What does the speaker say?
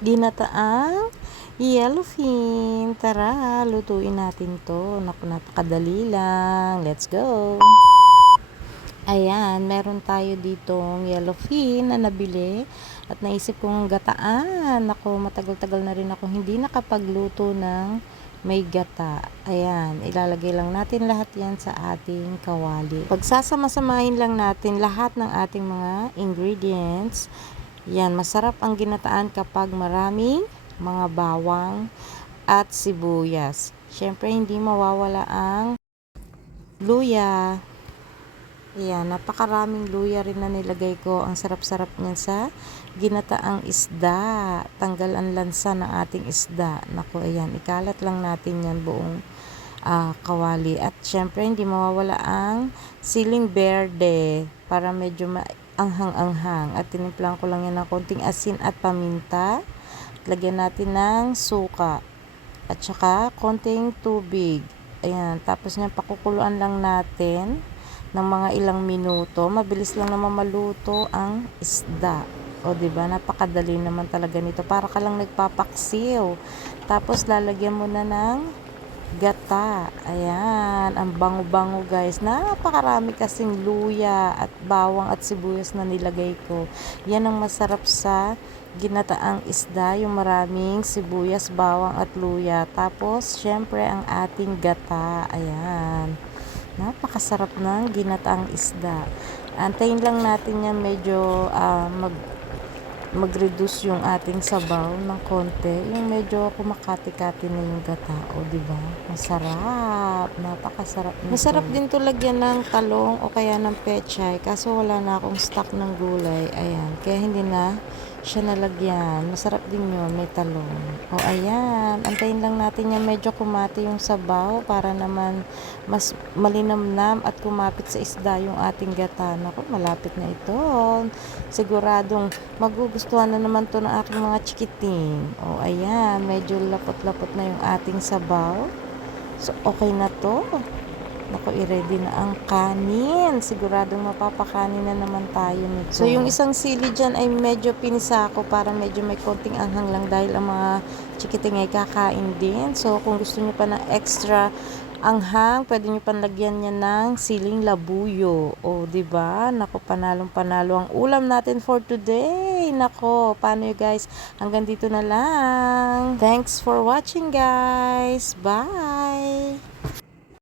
Ginataang yellowfin. Tara, lutuin natin to. Naku, napakadali lang. Let's go! Ayan, meron tayo ditong yellowfin na nabili at naisip kong gataan. Naku, matagal-tagal na rin ako hindi nakapagluto ng may gata. Ayan, ilalagay lang natin lahat yan sa ating kawali. Pagsasama-samahin lang natin lahat ng ating mga ingredients. Yan, masarap ang ginataan kapag maraming mga bawang at sibuyas. Siyempre, hindi mawawala ang luya. Yan, napakaraming luya rin na nilagay ko. Ang sarap-sarap niyan sa ginataang isda. Tanggal ang lansa ng ating isda. Naku, ayan, ikalat lang natin yan buong kawali. At syempre, hindi mawawala ang siling berde para medyo anghang-anghang. At tinimplang ko lang yan ng konting asin at paminta. Lagyan natin ng suka. At saka konting tubig. Ayan, tapos niyan pakukuluan lang natin ng mga ilang minuto. Mabilis lang naman maluto ang isda. O, diba? Napakadali naman talaga nito. Para ka lang nagpapaksiw. Tapos, lalagyan mo na ng gata. Ayan. Ang bango-bango, guys. Napakarami kasing luya at bawang at sibuyas na nilagay ko. Yan ang masarap sa ginataang isda. Yung maraming sibuyas, bawang at luya. Tapos, syempre, ang ating gata. Ayan. Napakasarap ng ginataang isda. Antayin lang natin yan medyo mag-reduce yung ating sabaw ng konti. Yung medyo kumakati-kati na yung gata. O, diba? Masarap. Napakasarap nito. Masarap din to lagyan ng talong o kaya ng pechay. Kaso wala na akong stock ng gulay. Ayan. Kaya hindi na siya nalagyan. Masarap din yun. May talong. O, ayan. Antayin lang natin yan medyo kumati yung sabaw para naman mas malinamnam at kumapit sa isda yung ating gata. Naku, malapit na ito. Siguradong magugustuhan na naman to ng aking mga chikiting. O, ayan. Medyo lapot-lapot na yung ating sabaw. So, okay na to. Naku, i-ready na ang kanin. Siguradong mapapakanin na naman tayo nito. So, yung isang sili dyan ay medyo pinisa ko para medyo may konting anghang lang dahil ang mga chikiting ay kakain din. So, kung gusto nyo pa ng extra anghang, pwede nyo panlagyan niya ng siling labuyo. O, diba? Naku, panalong-panalo ang ulam natin for today. Naku, paano guys? Hanggang dito na lang. Thanks for watching, guys. Bye!